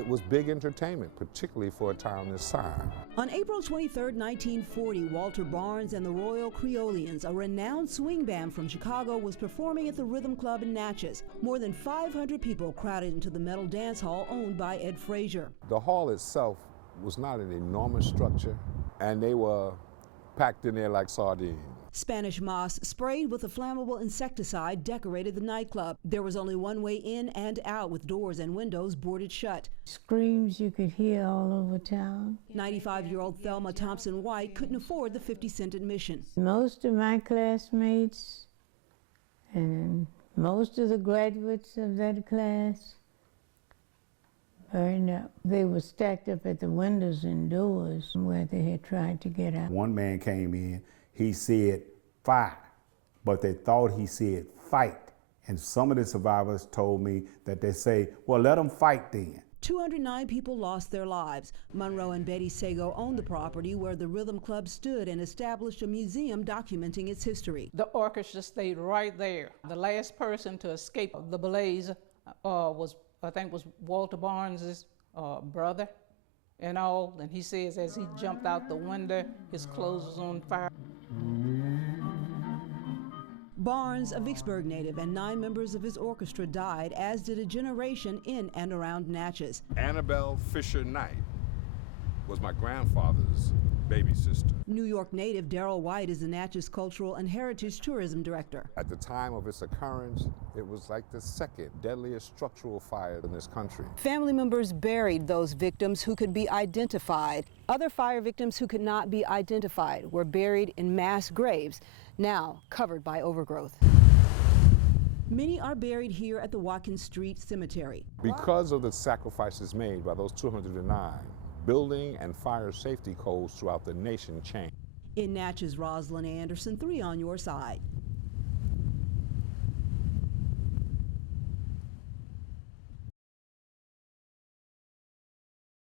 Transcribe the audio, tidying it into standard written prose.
It was big entertainment, particularly for a town this size. On April 23, 1940, Walter Barnes and the Royal Creolians, a renowned swing band from Chicago, was performing at the Rhythm Club in Natchez. More than 500 people crowded into the metal dance hall owned by Ed Frazier. The hall itself was not an enormous structure, and they were packed in there like sardines. Spanish moss sprayed with a flammable insecticide decorated the nightclub. There was only one way in and out, with doors and windows boarded shut. Screams you could hear all over town. 95-year-old Thelma Thompson White couldn't afford the 50-cent admission. Most of my classmates and most of the graduates of that class burned up. They were stacked up at the windows and doors where they had tried to get out. One man came in, he said fire, but they thought he said fight. And some of the survivors told me that they say, well, let them fight then. 209 people lost their lives. Monroe and Betty Sago owned the property where the Rhythm Club stood and established a museum documenting its history. The orchestra stayed right there. The last person to escape the blaze was Walter Barnes' brother and all. And he says as he jumped out the window, his clothes was on fire. Barnes, a Vicksburg native, and 9 members of his orchestra died, as did a generation in and around Natchez. Annabelle Fisher Knight was my grandfather's baby sister. New York native Darrell White is the Natchez Cultural and Heritage Tourism Director. At the time of its occurrence, it was like the second deadliest structural fire in this country. Family members buried those victims who could be identified. Other fire victims who could not be identified were buried in mass graves, now covered by overgrowth. Many are buried here at the Watkins Street Cemetery. Because of the sacrifices made by those 209, building and fire safety codes throughout the nation changed. In Natchez, Rosalind Anderson, 3 on your side.